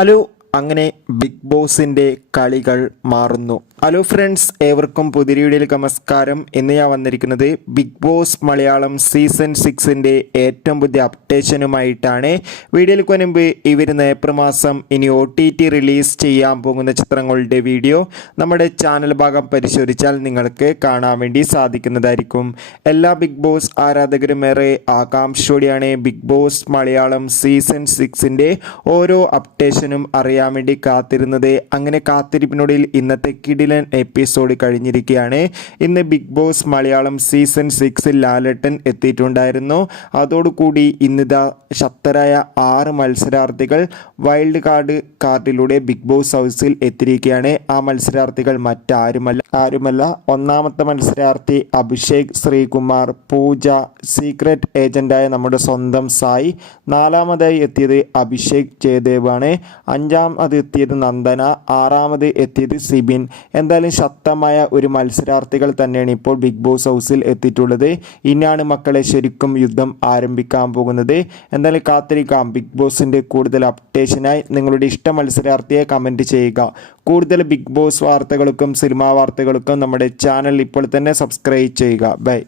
Hello അങ്ങനെ big ബോസിന്റെ കളികൾ മാറുന്നു. ഹലോ ഫ്രണ്ട്സ് ഏവർക്കും പുതിയ വീഡിയോയിലേക്ക് നമസ്കാരം. ഇന്ന് ഞാൻ വന്നിരിക്കുന്നത് ബിഗ് ബോസ് മലയാളം സീസൺ സിക്സിന്റെ ഏറ്റവും പുതിയ അപ്ഡേഷനുമായിട്ടാണ് വീഡിയോയിലേക്ക് മുൻപ് ഈ വരുന്ന ഏപ്രിൽ മാസം ഇനി ഒ ടി ടി റിലീസ് ചെയ്യാൻ പോകുന്ന ചിത്രങ്ങളുടെ വീഡിയോ നമ്മുടെ ചാനൽ ഭാഗം പരിശോധിച്ചാൽ നിങ്ങൾക്ക് കാണാൻ വേണ്ടി സാധിക്കുന്നതായിരിക്കും. എല്ലാ ബിഗ് ബോസ് ആരാധകരും ഏറെ ആകാംക്ഷയോടെയാണ് ബിഗ് ബോസ് മലയാളം സീസൺ സിക്സിന്റെ ഓരോ അപ്ഡേഷനും അറിയാൻ വേണ്ടി കാത്തിരുന്നത്. അങ്ങനെ കാത്തിരിപ്പിനോടിൽ ഇന്നത്തെ കിടിലൻ എപ്പിസോഡ് കഴിഞ്ഞിരിക്കുകയാണ്. ഇന്ന് ബിഗ് ബോസ് മലയാളം സീസൺ സിക്സിൽ ലാലട്ടൻ എത്തിയിട്ടുണ്ടായിരുന്നു. അതോടുകൂടി ഇന്നിതാ ശക്തരായ ആറ് മത്സരാർത്ഥികൾ വൈൽഡ് കാർഡ് കാർഡിലൂടെ ബിഗ് ബോസ് ഹൗസിൽ എത്തിയിരിക്കുകയാണ്. ആ മത്സരാർത്ഥികൾ മറ്റാരുമല്ല. ആരുമല്ല. ഒന്നാമത്തെ മത്സരാർത്ഥി അഭിഷേക് ശ്രീകുമാർ. പൂജ സീക്രട്ട് ഏജന്റായ നമ്മുടെ സ്വന്തം സായി. നാലാമതായി എത്തിയത് അഭിഷേക് ജയദേവാണ്. അഞ്ചാമത് എത്തിയത് നന്ദന. ആറാമത് എത്തിയത് സിബിൻ. എന്തായാലും ശക്തമായ ഒരു മത്സരാർത്ഥികൾ തന്നെയാണ് ഇപ്പോൾ ബിഗ് ബോസ് ഹൗസിൽ എത്തിയിട്ടുള്ളത്. ഇനിയാണ് മക്കളെ ശരിക്കും യുദ്ധം ആരംഭിക്കാൻ പോകുന്നത്. എന്തായാലും കാത്തിരിക്കാം. ബിഗ് ബോസിന്റെ കൂടുതൽ അപ്ഡേഷനായി നിങ്ങളുടെ ഇഷ്ട മത്സരാർത്ഥിയെ കമന്റ് ചെയ്യുക. കൂടുതൽ ബിഗ് ബോസ് വാർത്തകൾക്കും സിനിമാ വാർത്തകൾക്കും നമ്മുടെ ചാനൽ ഇപ്പോൾ തന്നെ സബ്സ്ക്രൈബ് ചെയ്യുക. ബൈ.